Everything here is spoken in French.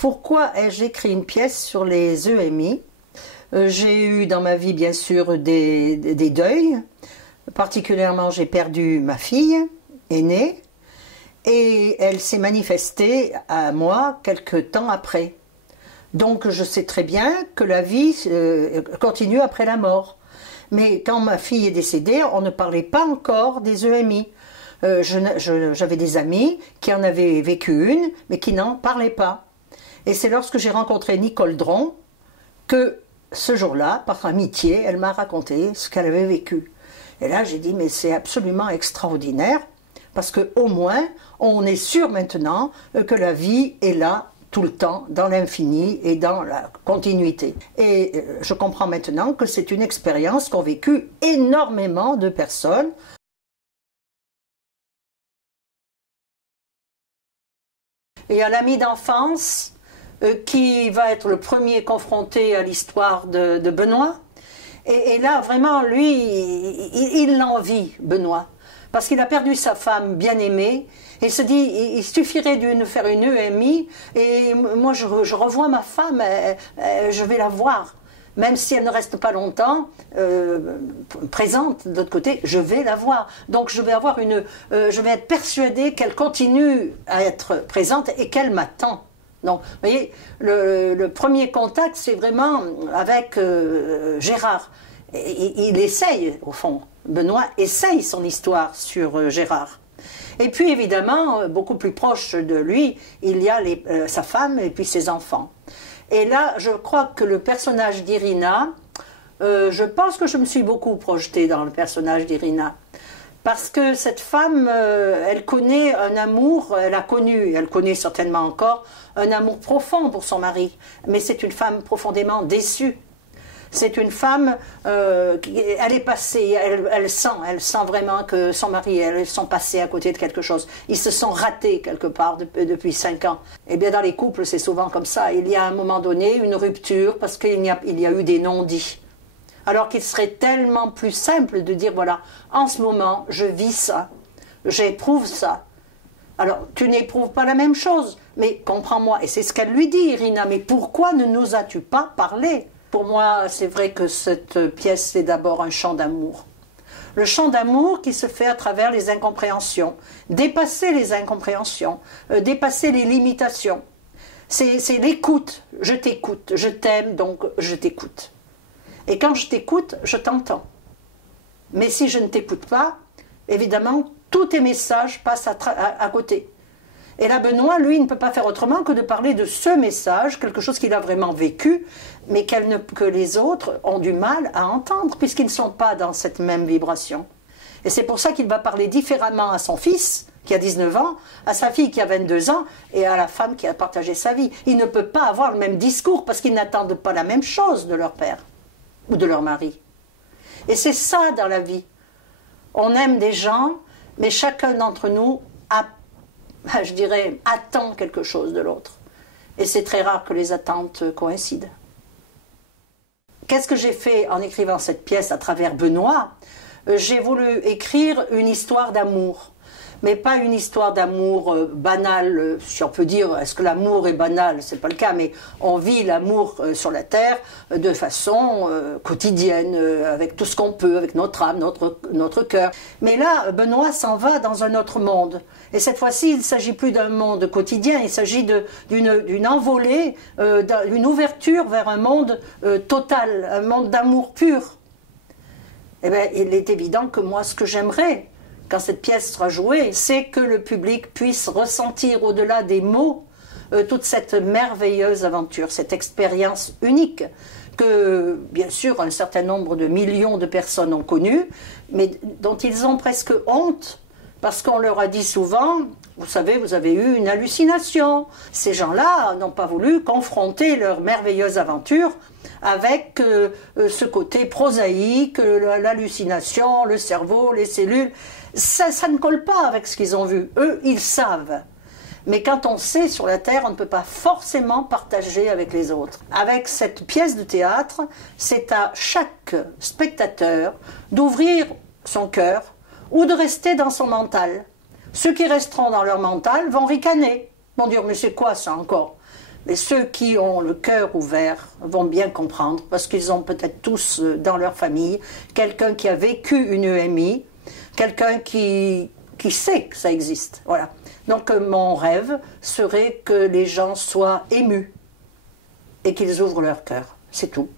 pourquoi ai-je écrit une pièce sur les EMI? J'ai eu dans ma vie bien sûr des deuils. Particulièrement, j'ai perdu ma fille aînée et elle s'est manifestée à moi quelque temps après. Donc je sais très bien que la vie continue après la mort. Mais quand ma fille est décédée, on ne parlait pas encore des EMI. J'avais des amis qui en avaient vécu une, mais qui n'en parlaient pas. Et c'est lorsque j'ai rencontré Nicole Dron que ce jour-là, par amitié, elle m'a raconté ce qu'elle avait vécu. Et là, j'ai dit, mais c'est absolument extraordinaire, parce qu'au moins, on est sûr maintenant que la vie est là tout le temps, dans l'infini et dans la continuité. Et je comprends maintenant que c'est une expérience qu'ont vécu énormément de personnes. Et un ami d'enfance qui va être le premier confronté à l'histoire de Benoît. Et là, vraiment, lui, il l'envie, Benoît. Parce qu'il a perdu sa femme bien-aimée. Il se dit, il suffirait de faire une EMI, et moi, je revois ma femme, je vais la voir. Même si elle ne reste pas longtemps présente, de l'autre côté, je vais la voir. Donc, je vais être persuadée qu'elle continue à être présente et qu'elle m'attend. Donc, vous voyez, le premier contact, c'est vraiment avec Gérard. Il essaye, au fond, Benoît essaye son histoire sur Gérard. Et puis, évidemment, beaucoup plus proche de lui, il y a sa femme et puis ses enfants. Et là, je crois que le personnage d'Irina, je pense que je me suis beaucoup projetée dans le personnage d'Irina. Parce que cette femme, elle connaît un amour, elle connaît certainement encore, un amour profond pour son mari. Mais c'est une femme profondément déçue. C'est une femme, elle est passée, elle sent vraiment que son mari et elle sont passés à côté de quelque chose. Ils se sont ratés quelque part depuis 5 ans. Et bien dans les couples, c'est souvent comme ça. Il y a à un moment donné une rupture parce qu'il y a eu des non-dits. Alors qu'il serait tellement plus simple de dire, voilà, en ce moment, je vis ça, j'éprouve ça. Alors, tu n'éprouves pas la même chose, mais comprends-moi. Et c'est ce qu'elle lui dit, Irina, mais pourquoi ne nous as-tu pas parlé? Pour moi, c'est vrai que cette pièce, c'est d'abord un chant d'amour. Le chant d'amour qui se fait à travers les incompréhensions. Dépasser les incompréhensions, dépasser les limitations. C'est l'écoute. Je t'écoute, je t'aime, donc je t'écoute. Et quand je t'écoute, je t'entends. Mais si je ne t'écoute pas, évidemment, tous tes messages passent à côté. Et là, Benoît, lui, ne peut pas faire autrement que de parler de ce message, quelque chose qu'il a vraiment vécu, mais que les autres ont du mal à entendre, puisqu'ils ne sont pas dans cette même vibration. Et c'est pour ça qu'il va parler différemment à son fils, qui a 19 ans, à sa fille qui a 22 ans, et à la femme qui a partagé sa vie. Il ne peut pas avoir le même discours, parce qu'ils n'attendent pas la même chose de leur père, ou de leur mari. Et c'est ça dans la vie. On aime des gens, mais chacun d'entre nous je dirais, attend quelque chose de l'autre. Et c'est très rare que les attentes coïncident. Qu'est-ce que j'ai fait en écrivant cette pièce à travers Benoît? J'ai voulu écrire une histoire d'amour. Mais pas une histoire d'amour banale, si on peut dire, est-ce que l'amour est banal? C'est pas le cas, mais on vit l'amour sur la terre de façon quotidienne, avec tout ce qu'on peut, avec notre âme, notre cœur. Mais là, Benoît s'en va dans un autre monde. Et cette fois-ci, il ne s'agit plus d'un monde quotidien, il s'agit d'une envolée, d'une ouverture vers un monde total, un monde d'amour pur. Eh bien, il est évident que moi, ce que j'aimerais, quand cette pièce sera jouée, c'est que le public puisse ressentir au-delà des mots toute cette merveilleuse aventure, cette expérience unique que, bien sûr, un certain nombre de millions de personnes ont connue, mais dont ils ont presque honte, parce qu'on leur a dit souvent, vous savez, vous avez eu une hallucination. Ces gens-là n'ont pas voulu confronter leur merveilleuse aventure avec ce côté prosaïque, l'hallucination, le cerveau, les cellules. Ça ne colle pas avec ce qu'ils ont vu. Eux, ils savent. Mais quand on sait sur la Terre, on ne peut pas forcément partager avec les autres. Avec cette pièce de théâtre, c'est à chaque spectateur d'ouvrir son cœur ou de rester dans son mental. Ceux qui resteront dans leur mental vont ricaner. Vont dire, mais c'est quoi ça encore? Mais ceux qui ont le cœur ouvert vont bien comprendre, parce qu'ils ont peut-être tous dans leur famille quelqu'un qui a vécu une EMI, quelqu'un qui sait que ça existe. Voilà. Donc mon rêve serait que les gens soient émus et qu'ils ouvrent leur cœur. C'est tout.